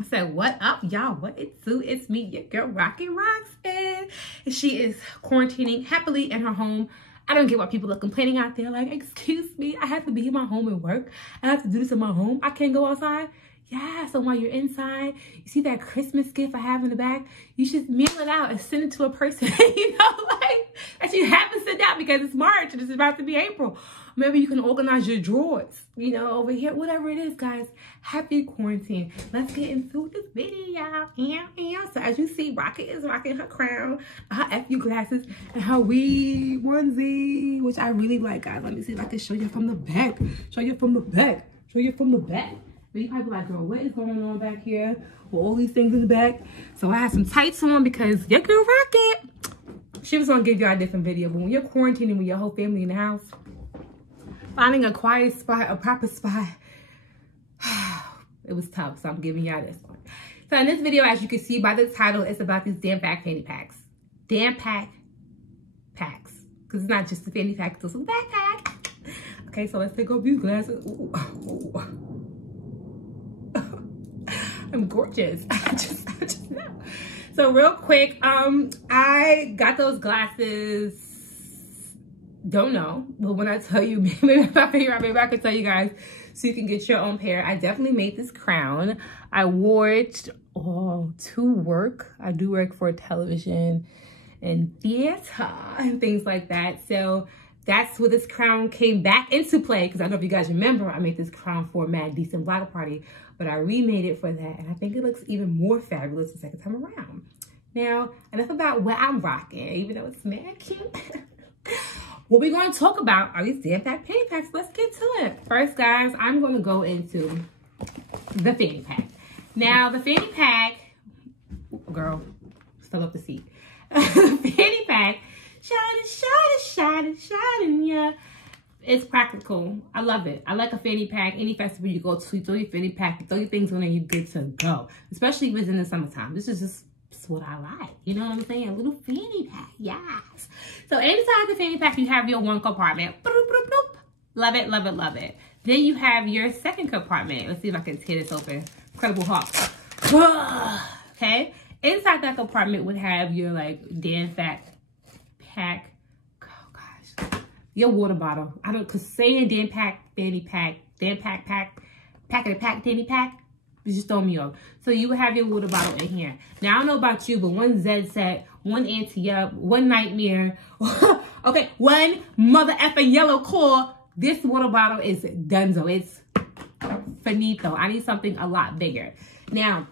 I said, what up, y'all? What it's Sue? It's me, your girl, Rockit Rockit. She is quarantining happily in her home. I don't get why people are complaining out there. Like, excuse me, I have to be in my home and work. I have to do this in my home. I can't go outside. Yeah, so while you're inside, you see that Christmas gift I have in the back? You should mail it out and send it to a person, you know, like, that you haven't sent out because it's March and it's about to be April. Maybe you can organize your drawers, you know, over here, whatever it is, guys. Happy quarantine. Let's get into this video. So as you see, Rockit is rocking her crown, her FU glasses, and her wee onesie, which I really like, guys. Let me see if I can show you from the back. Show you from the back. Show you from the back. But you probably be like, girl, what is going on back here with all these things in the back? So I have some tights on because your girl Rockit, she was gonna give y'all a different video, but when you're quarantining with your whole family in the house, finding a quiet spot, a proper spot, it was tough, so I'm giving y'all this one. So in this video, as you can see by the title, it's about these damn pack fanny packs. Damn pack packs. Because it's not just a fanny pack, it's also a backpack. Okay, so let's take off these glasses. Ooh, ooh. I'm gorgeous. I just know. So real quick, I got those glasses. Don't know, but when I tell you, maybe if I figure out, maybe I can tell you guys so you can get your own pair. I definitely made this crown. I wore it to work. I do work for television and theater and things like that. So that's where this crown came back into play, because I don't know if you guys remember, I made this crown for a Mad Decent Vlog Party, but I remade it for that, and I think it looks even more fabulous the second time around. Now, enough about what I'm rocking, even though it's mad cute. What we're going to talk about are these damn pack fanny packs. Let's get to it. First, guys, I'm going to go into the fanny pack. Now, the fanny pack, girl, fell off the seat. Fanny pack, shining, yeah. It's practical. I love it. I like a fanny pack. Any festival you go to, you throw your fanny pack, you throw your things on there, you're good to go. Especially if it's in the summertime. This is just what I like. You know what I'm saying? A little fanny pack. Yes. So inside the fanny pack, you have your one compartment. Boop, boop, boop. Love it, love it, love it. Then you have your second compartment. Let's see if I can tear this open. Incredible Hulk. Okay. Inside that compartment would have your like damn fat pack. Oh gosh. Your water bottle. I don't, cause saying damn pack, fanny pack, damn pack, pack of the pack, fanny pack, you just throw me off. So you would have your water bottle in here. Now I don't know about you, but one Zed set, one anti-up, one nightmare, okay, one mother effing yellow core. This water bottle is donezo. It's finito. I need something a lot bigger. Now,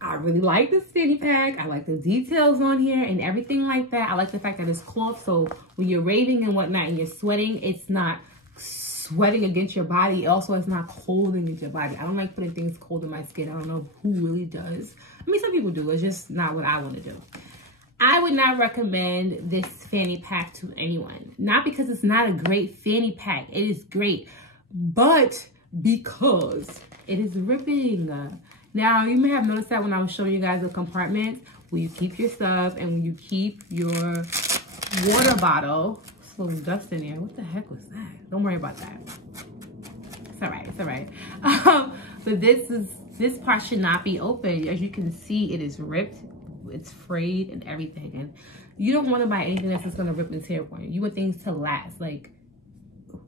I really like this fanny pack. I like the details on here and everything like that. I like the fact that it's cloth, so when you're raving and whatnot and you're sweating, it's not sweating against your body. Also, it's not cold against your body. I don't like putting things cold in my skin. I don't know who really does. I mean, some people do. It's just not what I want to do. I would not recommend this fanny pack to anyone. Not because it's not a great fanny pack. It is great, but because it is ripping. Now, you may have noticed that when I was showing you guys the compartment where you keep your stuff and when you keep your water bottle. There's a little dust in there. What the heck was that? Don't worry about that. It's all right. It's all right. But this part should not be open. As you can see, it is ripped. It's frayed and everything. And you don't want to buy anything that's just going to rip and tear on you. You want things to last. Like,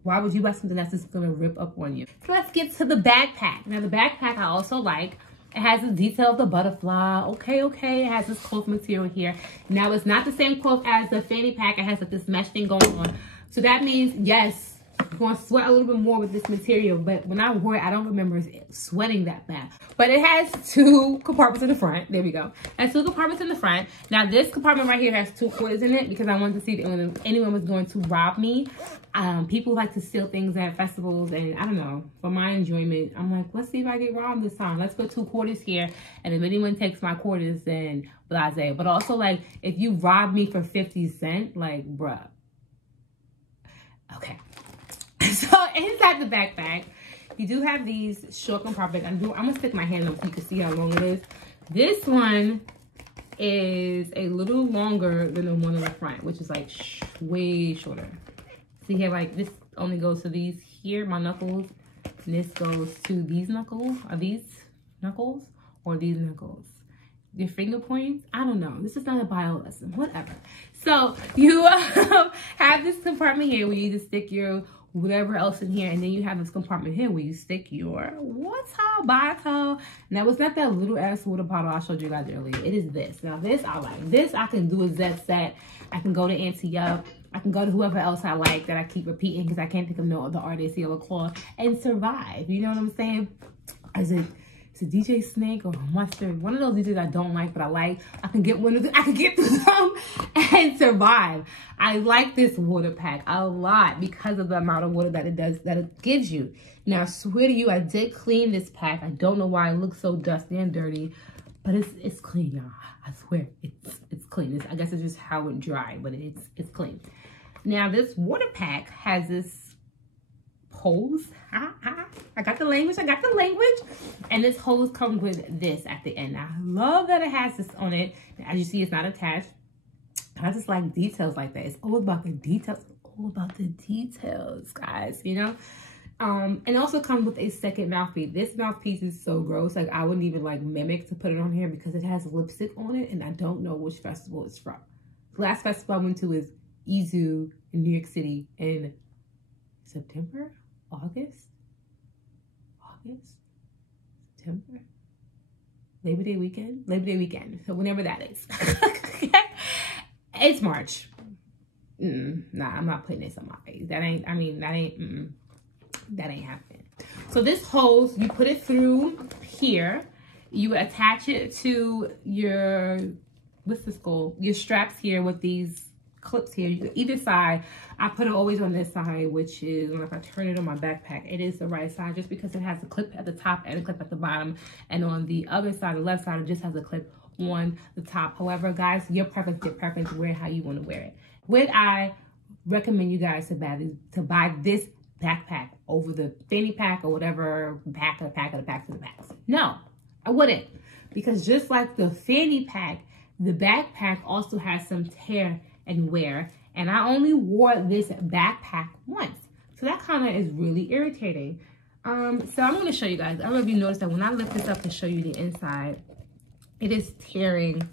why would you buy something that's just going to rip up on you? So let's get to the backpack. Now, the backpack I also like. It has the detail of the butterfly. Okay. It has this cloth material here. Now, it's not the same cloth as the fanny pack. It has like this mesh thing going on. So that means, yes, you're going to sweat a little bit more with this material. But when I wore it, I don't remember sweating that bad. But it has two compartments in the front. There we go. It has two compartments in the front. Now, this compartment right here has 2 quarters in it because I wanted to see if anyone was going to rob me. People like to steal things at festivals, and I don't know, for my enjoyment, I'm like, let's see if I get robbed this time. Let's put 2 quarters here, and if anyone takes my quarters, then blase. But also, like, if you rob me for 50 cents, like, bruh. Okay. So inside the backpack, you do have these short compartments. I'm gonna stick my hand up so you can see how long it is. This one is a little longer than the one in the front, which is like way shorter. See here, like this only goes to these here, my knuckles, and this goes to these knuckles. Are these knuckles? or these knuckles? Your finger points? I don't know. This is not a bio lesson. Whatever. So you have this compartment here where you just stick your whatever else in here, and then you have this compartment here where you stick your water bottle. Now it's not that little ass water bottle I showed you guys earlier. It is this. Now this I like. This I can do a Zet set. I can go to Auntie Up. I can go to whoever else I like that I keep repeating because I can't think of no other artist here or claw and survive. You know what I'm saying? Is it DJ Snake or Mustard? One of those DJs I don't like, but I like. I can get one of them. I can get through them and survive. I like this water pack a lot because of the amount of water that it does, that it gives you. Now, I swear to you, I did clean this pack. I don't know why it looks so dusty and dirty, but it's clean, y'all. I swear, it's clean. I guess it's just how it dried, but it's clean. Now, this water pack has this hose. I got the language. And this hose comes with this at the end. I love that it has this on it. As you see, it's not attached. I just like details like that. It's all about the details. All about the details, guys, you know? And it also comes with a second mouthpiece. This mouthpiece is so gross. Like, I wouldn't even like mimic to put it on here because it has lipstick on it, and I don't know which festival it's from. The last festival I went to is Ezoo in New York City in September? August? September? Labor Day weekend. So whenever that is. It's March. Nah, I'm not putting this on my face. That ain't happening. So this hose, you put it through here. You attach it to your, what's this called? Your straps here with these clips here. Either side. I put it always on this side, which is, if I turn it on my backpack, it is the right side just because it has a clip at the top and a clip at the bottom. And on the other side, the left side, it just has a clip on the top. However, guys, your preference to wear it how you want to wear it. Would I recommend you guys to buy this backpack over the fanny pack or whatever pack of the packs? No, I wouldn't. Because just like the fanny pack, the backpack also has some tear and wear. And I only wore this backpack once. So that kind of is really irritating. So I'm going to show you guys. I don't know if you noticed that when I lift this up to show you the inside, it is tearing.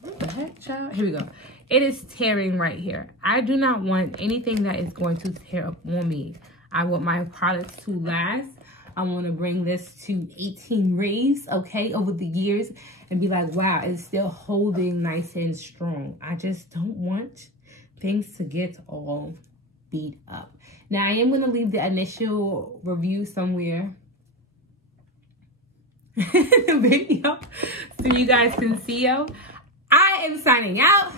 What the heck, child? Here we go. It is tearing right here. I do not want anything that is going to tear up on me. I want my products to last. I want to bring this to 18 raves, okay, over the years and be like, wow, it's still holding nice and strong. I just don't want things to get all beat up. Now, I am going to leave the initial review somewhere in the video so you guys can see them. I am signing out.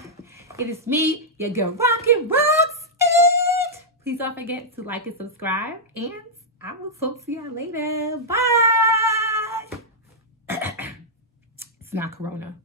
It is me, your girl Rockit Rocks It. Please don't forget to like and subscribe, and I will talk to y'all later. Bye. It's not Corona.